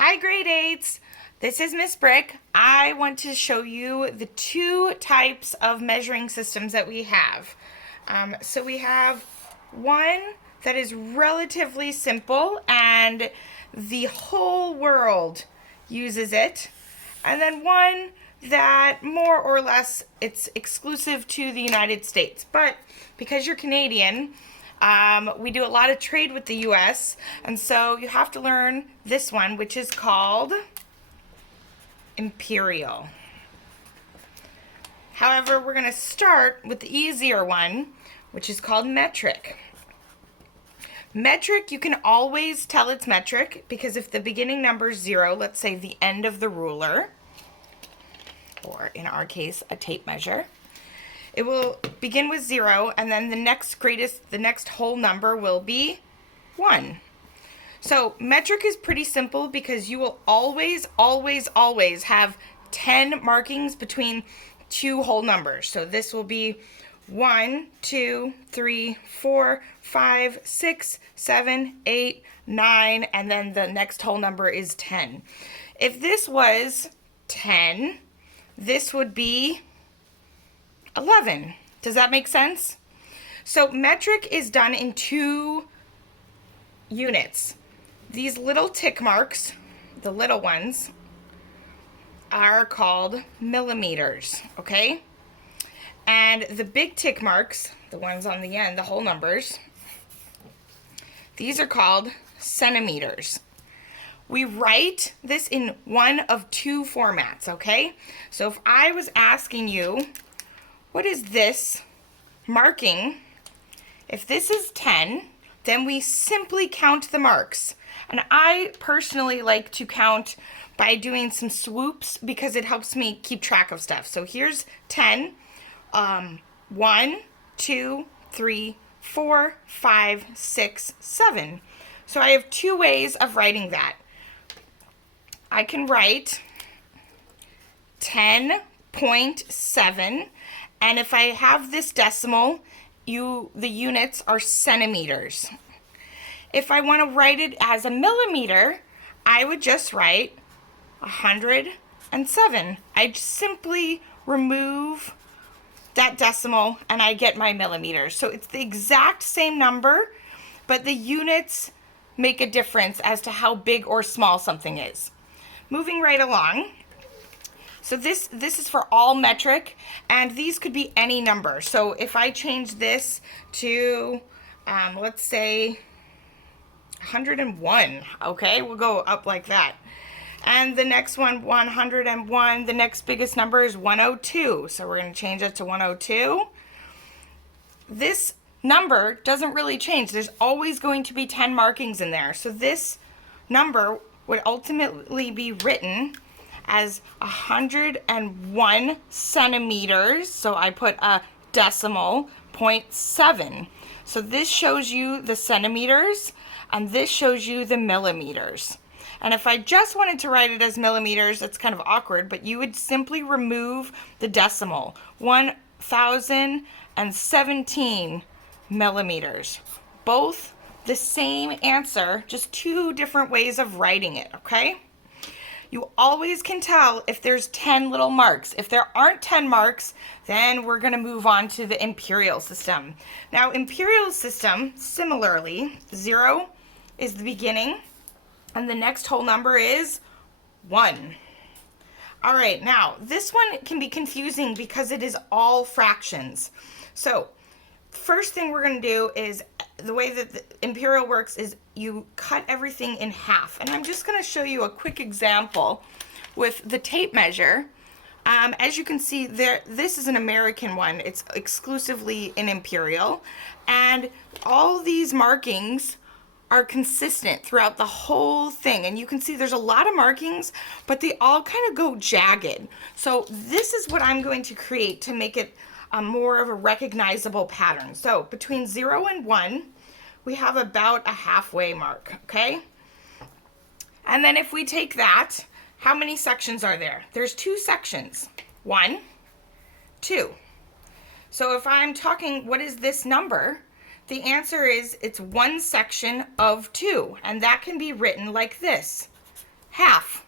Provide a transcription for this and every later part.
Hi, grade 8s. This is Miss Brick. I want to show you the two types of measuring systems that we have. So we have one that is relatively simple and the whole world uses it. And then one that more or less it's exclusive to the United States. But because you're Canadian, we do a lot of trade with the US, and so you have to learn this one, which is called Imperial. However, we're going to start with the easier one, which is called Metric. Metric, you can always tell it's metric because if the beginning number is 0, let's say the end of the ruler, or in our case, a tape measure, it will begin with 0, and then the next whole number will be 1. So metric is pretty simple because you will always have 10 markings between two whole numbers. So this will be 1, 2, 3, 4, 5, 6, 7, 8, 9, and then the next whole number is 10. If this was 10, this would be 11. Does that make sense? So metric is done in two units. These little tick marks, the little ones, are called millimeters, okay? And the big tick marks, the ones on the end, the whole numbers, these are called centimeters. We write this in one of two formats, okay? So if I was asking you, what is this marking? If this is 10, then we simply count the marks. And I personally like to count by doing some swoops because it helps me keep track of stuff. So here's 10. 1, 2, 3, 4, 5, 6, 7. So I have two ways of writing that. I can write 10.7, and if I have this decimal, the units are centimeters. If I want to write it as a millimeter, I would just write 107. I simply remove that decimal and I get my millimeters. So it's the exact same number, but the units make a difference as to how big or small something is. Moving right along. So this is for all metric, and these could be any number. So if I change this to, let's say, 101, okay? We'll go up like that. And the next one, 101, the next biggest number is 102. So we're going to change it to 102. This number doesn't really change. There's always going to be 10 markings in there. So this number would ultimately be written as 101 centimeters. So I put a decimal 0.7. So this shows you the centimeters, and this shows you the millimeters. And if I just wanted to write it as millimeters, that's kind of awkward, but you would simply remove the decimal. 1,017 millimeters. Both the same answer, just two different ways of writing it, okay? You always can tell if there's 10 little marks. If there aren't 10 marks, then we're going to move on to the imperial system. Now, imperial system, similarly, 0 is the beginning, and the next whole number is 1. All right, now, this one can be confusing because it is all fractions. So, first thing we're going to do is, the way that the imperial works is you cut everything in half. And I'm just going to show you a quick example with the tape measure. As you can see there, this is an American one. It's exclusively in imperial. And all these markings are consistent throughout the whole thing. And you can see there's a lot of markings, but they all kind of go jagged. So this is what I'm going to create to make it more of a recognizable pattern. So between 0 and 1, we have about a halfway mark, okay? And then if we take that, how many sections are there? There's 2 sections. 1, 2. So if I'm talking, what is this number? The answer is it's one section of 2, and that can be written like this. half.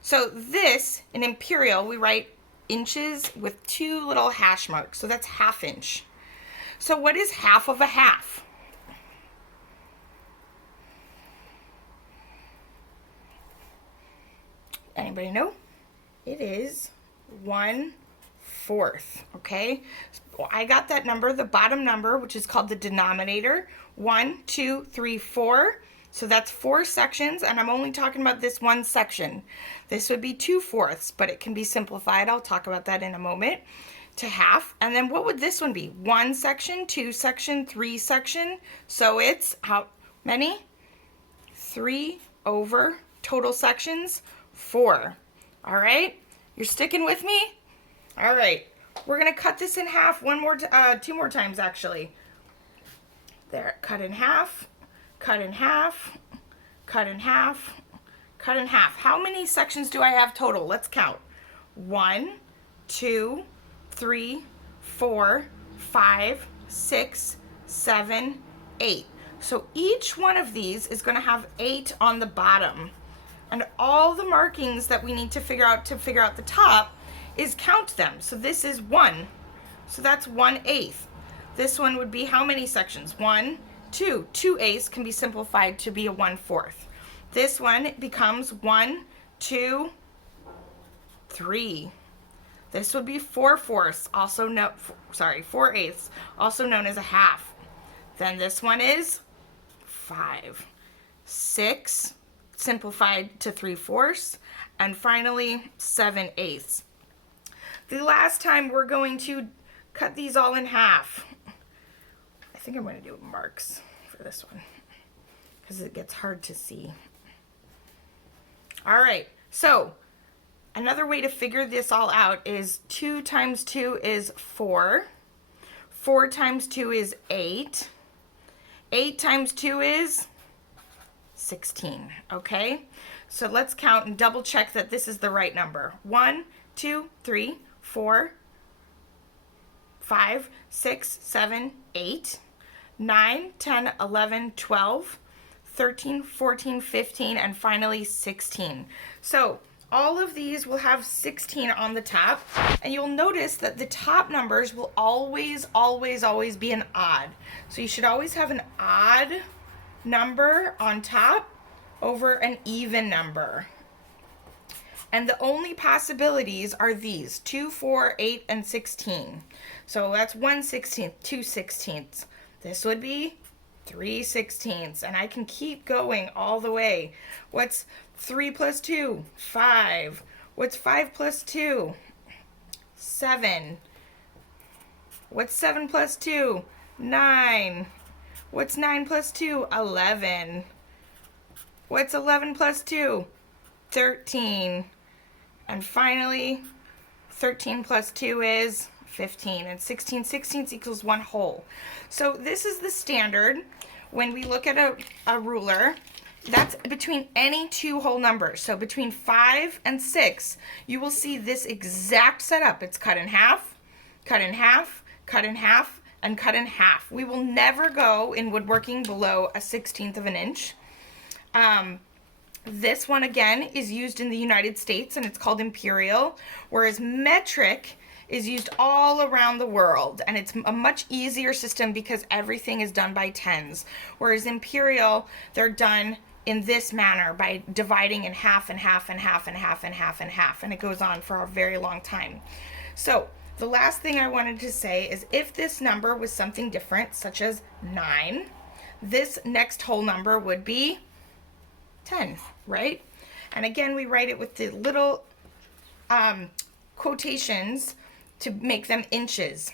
So this, in imperial, we write inches with 2 little hash marks. So that's ½ inch. So what is half of a half? Anybody know? It is 1/4, okay? So I got that number, the bottom number, which is called the denominator, 1, 2, 3, 4. So that's 4 sections, and I'm only talking about this one section. This would be 2/4, but it can be simplified. I'll talk about that in a moment, to half. And then what would this one be? 1 section, 2 section, 3 section. So it's how many? 3 over total sections, 4. All right, you're sticking with me? All right, we're gonna cut this in half 2 more times actually. There, cut in half, cut in half, cut in half, cut in half. How many sections do I have total? Let's count. 1, 2, 3, 4, 5, 6, 7, 8. So each one of these is gonna have 8 on the bottom. And all the markings that we need to figure out the top is count them. So this is 1. So that's 1/8. This one would be how many sections? 1, 2. 2/8 can be simplified to be a 1/4. This one becomes 1, 2, 3. This would be 4/4, 4/8, also known as a half. Then this one is 5, 6, simplified to 3/4, and finally 7/8. The last time we're going to cut these all in half. I think I'm going to do marks for this one because it gets hard to see. All right, so another way to figure this all out is 2 times 2 is 4. 4 times 2 is 8. 8 times 2 is 16, okay? So let's count and double check that this is the right number. 1, 2, 3, 4, 5, 6, 7, 8, 9, 10, 11, 12, 13, 14, 15, and finally 16. So all of these will have 16 on the top, and you'll notice that the top numbers will always be an odd. So you should always have an odd number on top over an even number. And the only possibilities are these: 2, 4, 8, and 16. So that's 1/16, 2/16. This would be 3/16, and I can keep going all the way. What's 3 plus 2? 5. What's 5 plus 2? 7. What's 7 plus 2? 9. What's 9 plus 2? 11. What's 11 plus 2? 13. And finally, 13 plus 2 is 15. And 16 equals 1 whole. So this is the standard when we look at a ruler. That's between any 2 whole numbers. So between 5 and 6, you will see this exact setup. It's cut in half, cut in half, cut in half, and cut in half. We will never go in woodworking below a 1/16 of an inch. This one again is used in the United States and it's called imperial, whereas metric is used all around the world, and it's a much easier system because everything is done by tens, whereas imperial, they're done in this manner by dividing in half and half and half and half and half and half, and it goes on for a very long time. So the last thing I wanted to say is if this number was something different, such as 9, this next whole number would be 10, right? And again, we write it with the little quotations to make them inches.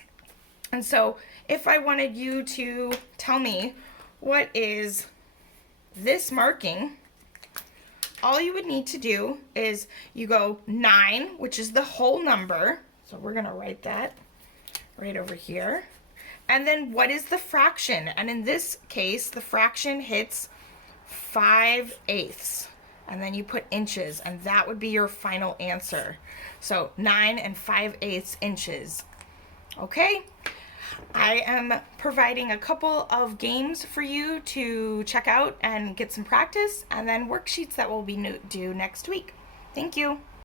And so if I wanted you to tell me what is this marking, all you would need to do is you go 9, which is the whole number. So we're going to write that right over here. And then what is the fraction? And in this case, the fraction hits 5/8. And then you put inches, and that would be your final answer. So 9 and 5/8 inches. Okay? I am providing a couple of games for you to check out and get some practice, and then worksheets that will be due next week. Thank you.